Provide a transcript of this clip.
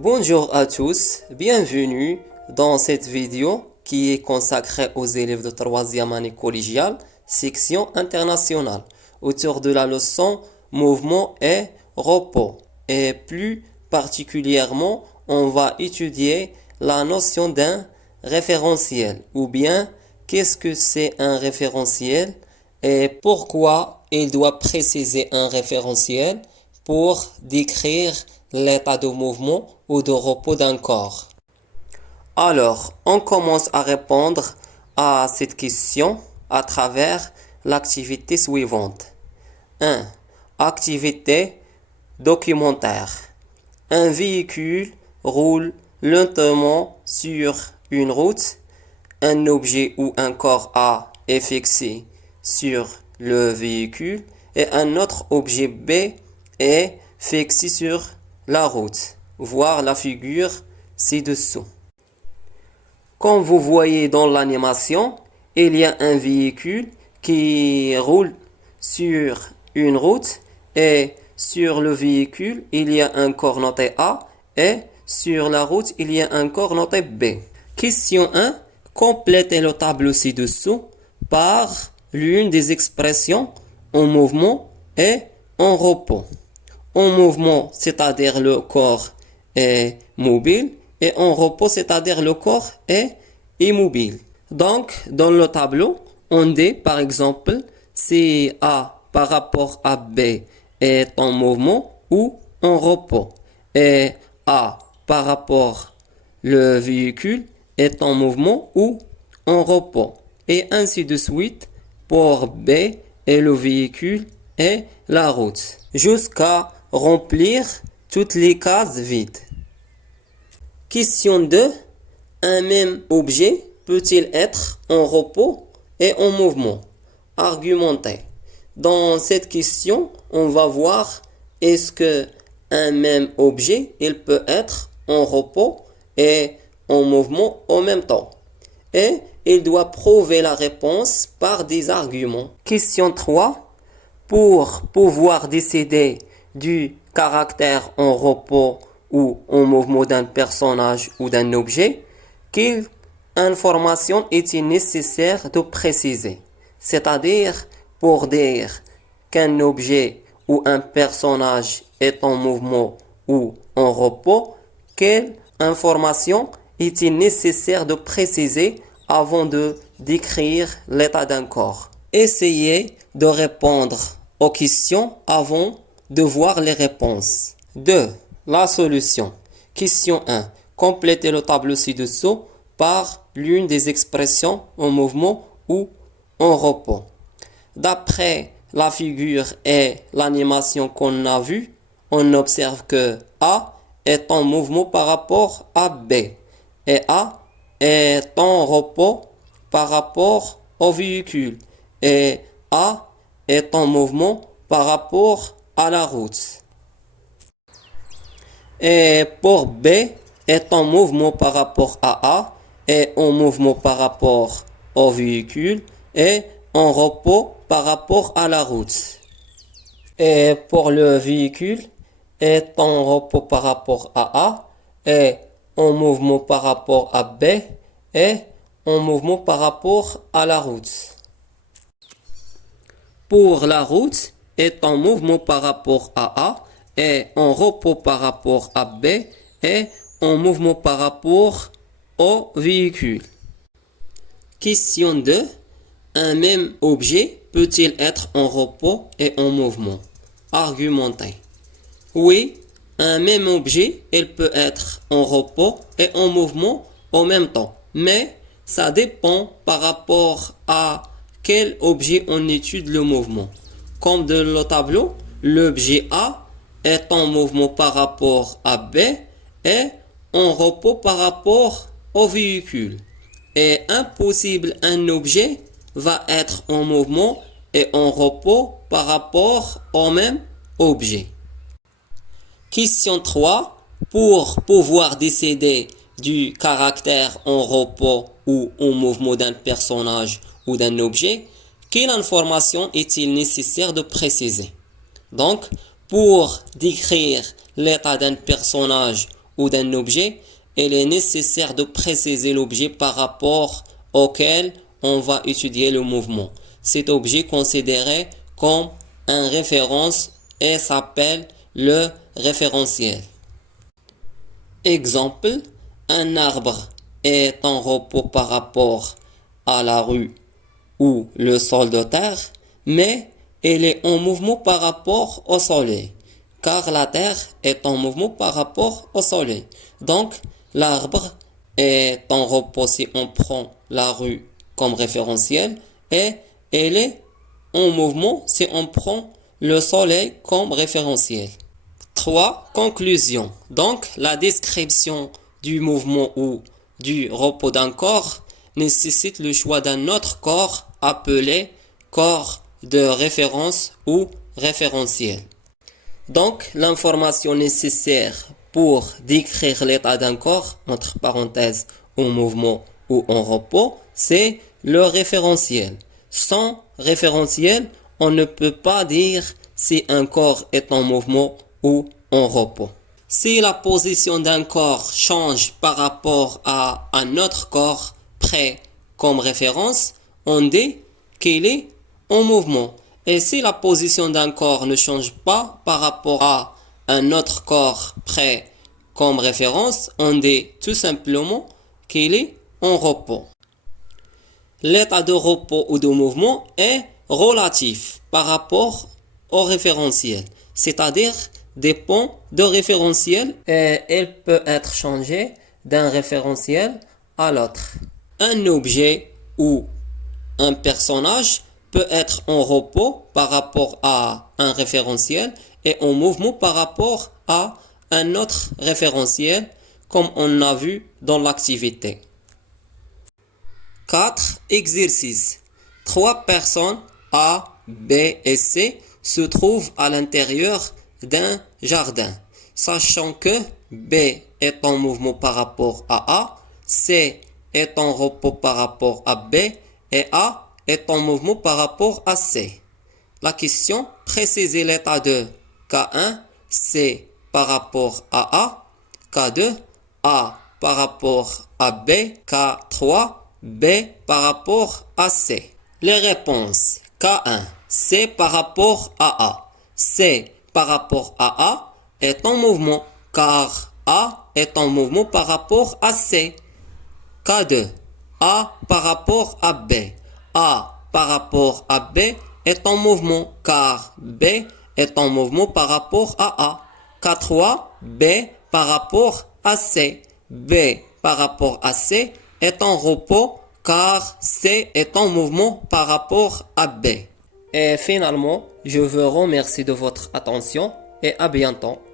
Bonjour à tous, bienvenue dans cette vidéo qui est consacrée aux élèves de troisième année collégiale, section internationale, autour de la leçon mouvement et repos. Et plus particulièrement, on va étudier la notion d'un référentiel, ou bien qu'est-ce que c'est un référentiel et pourquoi il doit préciser un référentiel pour décrire l'état de mouvement ou de repos d'un corps. Alors, on commence à répondre à cette question à travers l'activité suivante. 1. Activité documentaire. Un véhicule roule lentement sur une route. Un objet ou un corps A est fixé sur le véhicule et un autre objet B est fixé sur la route. Voir la figure ci-dessous. Comme vous voyez dans l'animation, il y a un véhicule qui roule sur une route et sur le véhicule, il y a un corps noté A et sur la route, il y a un corps noté B. Question 1. Complétez le tableau ci-dessous par l'une des expressions en mouvement et en repos. En mouvement, c'est-à-dire le corps est mobile, et en repos, c'est-à-dire le corps est immobile. Donc, dans le tableau, on dit par exemple si A par rapport à B est en mouvement ou en repos, et A par rapport le véhicule est en mouvement ou en repos, et ainsi de suite pour B et le véhicule et la route, jusqu'à remplir toutes les cases vides. Question 2. Un même objet peut-il être en repos et en mouvement? Argumentez. Dans cette question, on va voir est-ce que un même objet il peut être en repos et en mouvement en même temps. Et il doit prouver la réponse par des arguments. Question 3. Pour pouvoir décider du caractère en repos ou en mouvement d'un personnage ou d'un objet, quelle information est-il nécessaire de préciser? C'est-à-dire, pour dire qu'un objet ou un personnage est en mouvement ou en repos, quelle information est-il nécessaire de préciser avant de décrire l'état d'un corps? Essayez de répondre aux questions avant de voir les réponses. 2. La solution. Question 1. Complétez le tableau ci-dessous par l'une des expressions en mouvement ou en repos. D'après la figure et l'animation qu'on a vue, on observe que A est en mouvement par rapport à B et A est en repos par rapport au véhicule et A est en mouvement par rapport à la route. Et pour B est en mouvement par rapport à A et en mouvement par rapport au véhicule et en repos par rapport à la route. Et pour le véhicule est en repos par rapport à A et en mouvement par rapport à B et en mouvement par rapport à la route. Pour la route est en mouvement par rapport à A et en repos par rapport à B et en mouvement par rapport au véhicule. Question 2. Un même objet peut-il être en repos et en mouvement? Argumentez. Oui, un même objet, il peut être en repos et en mouvement en même temps, mais ça dépend par rapport à quel objet on étudie le mouvement. Comme dans le tableau, l'objet A est en mouvement par rapport à B et en repos par rapport au véhicule. Et impossible un objet va être en mouvement et en repos par rapport au même objet. Question 3. Pour pouvoir décider du caractère en repos ou en mouvement d'un personnage ou d'un objet, quelle information est-il nécessaire de préciser? Donc, pour décrire l'état d'un personnage ou d'un objet, il est nécessaire de préciser l'objet par rapport auquel on va étudier le mouvement. Cet objet est considéré comme une référence et s'appelle le référentiel. Exemple, un arbre est en repos par rapport à la rue ou le sol de terre, mais il est en mouvement par rapport au soleil, car la terre est en mouvement par rapport au soleil. Donc, l'arbre est en repos si on prend la rue comme référentiel et elle est en mouvement si on prend le soleil comme référentiel. 3. Conclusion. Donc, la description du mouvement ou du repos d'un corps nécessite le choix d'un autre corps appelé corps de référence ou référentiel. Donc, l'information nécessaire pour décrire l'état d'un corps, entre parenthèses, en mouvement ou en repos, c'est le référentiel. Sans référentiel, on ne peut pas dire si un corps est en mouvement ou en repos. Si la position d'un corps change par rapport à un autre corps pris comme référence, on dit qu'il est en mouvement. Et si la position d'un corps ne change pas par rapport à un autre corps pris comme référence, on dit tout simplement qu'il est en repos. L'état de repos ou de mouvement est relatif par rapport au référentiel, c'est-à-dire dépend de référentiel et il peut être changé d'un référentiel à l'autre. Un objet ou un personnage peut être en repos par rapport à un référentiel et en mouvement par rapport à un autre référentiel, comme on a vu dans l'activité. 4. Exercice. 3 personnes A, B et C se trouvent à l'intérieur d'un jardin. Sachant que B est en mouvement par rapport à A, C est en repos par rapport à B et A est en mouvement par rapport à C. La question, précisez l'état de K1, C par rapport à A, K2, A par rapport à B, K3, B par rapport à C. Les réponses, K1, C par rapport à A. C par rapport à A est en mouvement car A est en mouvement par rapport à C. K2, A par rapport à B. A par rapport à B est en mouvement car B est en mouvement par rapport à A. K3, B par rapport à C. B par rapport à C est en repos car C est en mouvement par rapport à B. Et finalement, je vous remercie de votre attention et à bientôt.